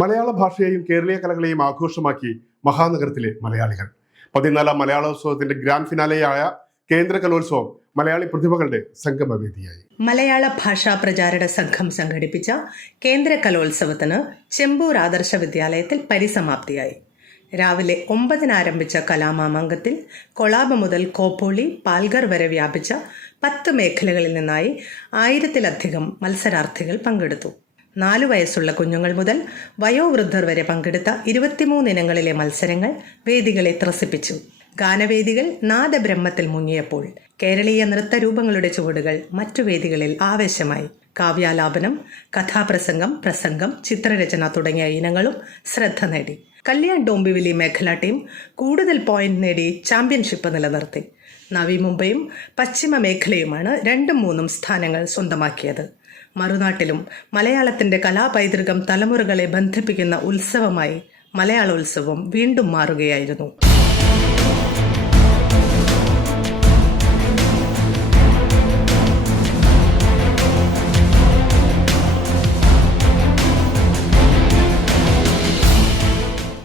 മലയാള ഭാഷയെയും കേരളീയ കലകളെയും ആഘോഷമാക്കി മഹാനഗരത്തിലെ മലയാളികൾ. 14ാം മലയാളോത്സവത്തിന്റെ ഗ്രാൻഡ് ഫിനാലെയായ കേന്ദ്ര കലോത്സവം മലയാളി പ്രതിഭകളുടെ സംഗമവേദിയായി. മലയാള ഭാഷാ പ്രചാരണ സംഘം സംഘടിപ്പിച്ച കേന്ദ്ര കലോത്സവത്തിന് ചെമ്പൂർ ആദർശ വിദ്യാലയത്തിൽ പരിസമാപ്തിയായി. രാവിലെ 9 ആരംഭിച്ച കലാമാമാങ്കത്തിൽ കൊളാബ് മുതൽ കോപ്പോളി, പാൽഗർ വരെ വ്യാപിച്ച 10 മേഖലകളിൽ നിന്നായി 1000-ലധികം മത്സരാർത്ഥികൾ പങ്കെടുത്തു. 4 വയസ്സുള്ള കുഞ്ഞുങ്ങൾ മുതൽ വയോവൃദ്ധർ വരെ പങ്കെടുത്ത 23 ഇനങ്ങളിലെ മത്സരങ്ങൾ വേദികളെ ത്രസിപ്പിച്ചു. ഗാനവേദികൾ നാദബ്രഹ്മത്തിൽ മുങ്ങിയപ്പോൾ കേരളീയ നൃത്തരൂപങ്ങളുടെ ചുവടുകൾ മറ്റു വേദികളിൽ ആവേശമായി. കാവ്യാലാപനം, കഥാപ്രസംഗം, പ്രസംഗം, ചിത്രരചന തുടങ്ങിയ ഇനങ്ങളും ശ്രദ്ധ നേടി. കല്യാൺ ഡോംബിവിലി മേഖലാ ടീം കൂടുതൽ പോയിന്റ് നേടി ചാമ്പ്യൻഷിപ്പ് നിലനിർത്തി. നവി മുംബൈയും പശ്ചിമ മേഖലയുമാണ് 2ഉം 3ഉം സ്ഥാനങ്ങൾ സ്വന്തമാക്കിയത്. മറുനാട്ടിലും മലയാളത്തിന്റെ കലാപൈതൃകം തലമുറകളെ ബന്ധിപ്പിക്കുന്ന ഉത്സവമായി മലയാളോത്സവം വീണ്ടും മാറുകയായിരുന്നു.